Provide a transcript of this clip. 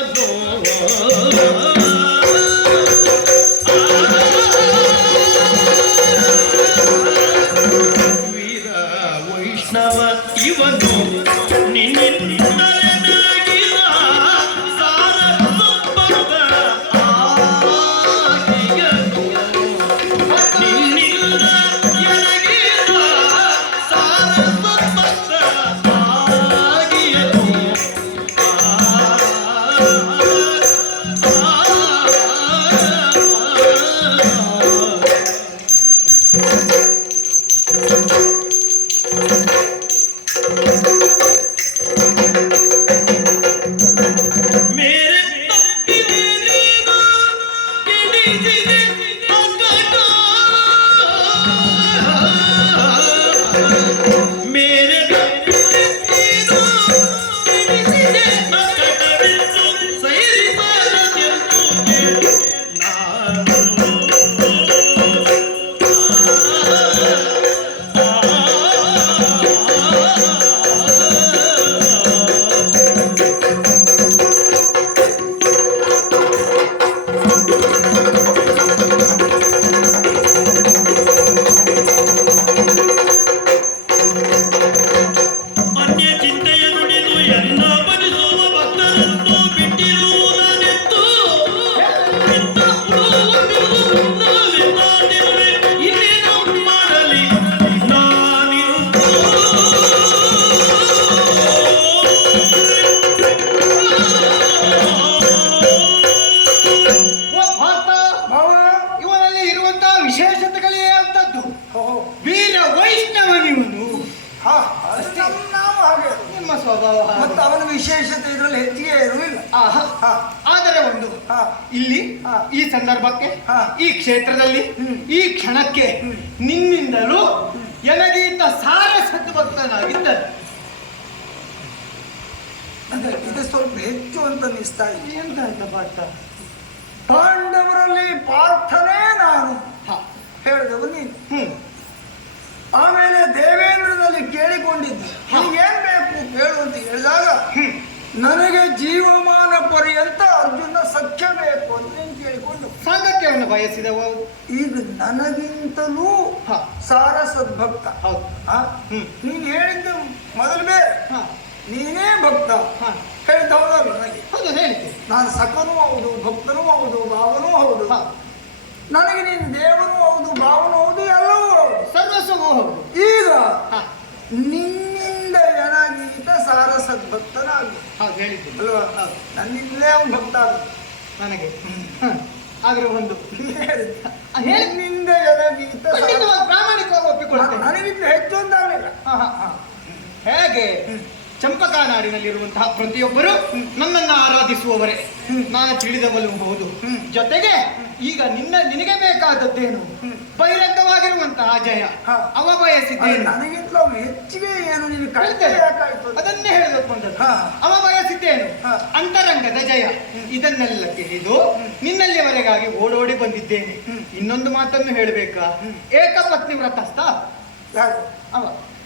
Oh, 滴滴滴滴 ಸ್ವಭಾವ. ಮತ್ತು ಅವನ ವಿಶೇಷತೆ ಇದರಲ್ಲಿ ಹೆಚ್ಚಿಗೆ ಇರುವುದಿಲ್ಲ. ಆದರೆ ಒಂದು. ಇಲ್ಲಿ. ಈ ಸಂದರ್ಭಕ್ಕೆ. ಈ ಕ್ಷೇತ್ರದಲ್ಲಿ. ಈ ಕ್ಷಣಕ್ಕೆ ನಿನ್ನಿಂದಲೂ ಎನಗಿಂತ ಸಾರ ಸದ್ಭಕ್ತನಾಗಿದ್ದಾನೆ ಅಂದ್ರೆ ಇದು ಸ್ವಲ್ಪ ಹೆಚ್ಚು ಅಂತ ಅನ್ನಿಸ್ತಾ ಇದೆ ಎಂತ ಅಂತ ಪಾಠ ನನಗೆ ಜೀವಮಾನ ಪರ್ಯಂತ ಅರ್ಜುನ ಸಖ್ಯ ಬೇಕು ಅಂತ ನೀನು ಕೇಳಿಕೊಂಡು ಸಾಂಗತ್ಯವನ್ನು ಬಯಸಿದವ. ಈಗ ನನಗಿಂತಲೂ ಹಾ. ಸಾರ ಸದ್ಭಕ್ತ. ಹೌದು. ನೀನು ಹೇಳಿದ್ದು ಮೊದಲೇ ಬೇರೆ. ನೀನೇ ಭಕ್ತ. ಹೇಳ್ತಾವಲ್ಲ ನನಗೆ? ಹೌದು ಹೇಳಿದ್ದೆ. ನಾನು ಸಖನೂ ಹೌದು ಭಕ್ತನೂ ಹೌದು ಭಾವನೂ ಹೌದು. ಹಾ. ನನಗೆ ನೀನು ದೇವನೂ ಹೌದು ಭಾವನೂ ಹೌದು ಎಲ್ಲವೂ ಹೌದು ಸರ್ವಸ್ವವೂ ಹೌದು ಈಗ ಹಾ ನಿನ್ನಿಂದ ಏನಾಗೀತ ಸಾರ ಸದ್ಭಕ್ತನಾಗಿ ಹೌದು ಹೇಳಿದ್ದೆ ಅಲ್ವಾ. ನನ್ನಿಂದಲೇ ಅವನು ಭಕ್ತ ಆಗ ನನಗೆ. ಆದ್ರೆ ಒಂದು. ನಿನ್ನಿಂದ ಸಾರ- ಪ್ರಾಮಾಣಿಕವಾಗಿ ಒಪ್ಪಿಕೊಳ್ಳುತ್ತೆ ನನಗಿಂತ ಹೆಚ್ಚು ಅಂತ ಆಗಲಿಲ್ಲ. ಹೇಗೆ? ಚಂಪಕಾ ನಾಡಿನಲ್ಲಿರುವಂತಹ ಪ್ರತಿಯೊಬ್ಬರು ನನ್ನನ್ನು ಆರಾಧಿಸುವವರೇ. ನಾನು ತಿಳಿದವಲು ಹೌದು. ಜೊತೆಗೆ ಈಗ ನಿನ್ನ ಬೇಕಾದದ್ದೇನು ಬಹಿರಂಗವಾಗಿರುವಂತಹ ಜಯ. ಅವ ನನಗೆ ಬಯಸಿದ್ದೇನು ನನಗಿಂತಲೂ ಹೆಚ್ಚಿಗೆ ಏನು ನೀನು? ಅದನ್ನೇ ಹೇಳಬೇಕು. ಅವ ಬಯಸಿದ್ದೇನು. ಅಂತರಂಗದ ಜಯ. ಇದನ್ನೆಲ್ಲ ತಿಳಿದು ನಿನ್ನಲ್ಲಿವರೆಗಾಗಿ ಓಡೋಡಿ ಬಂದಿದ್ದೇನೆ. ಇನ್ನೊಂದು ಮಾತನ್ನು ಹೇಳಬೇಕಾ? ಏಕಪತ್ನಿ ವ್ರತಸ್ಥ. ಅವ.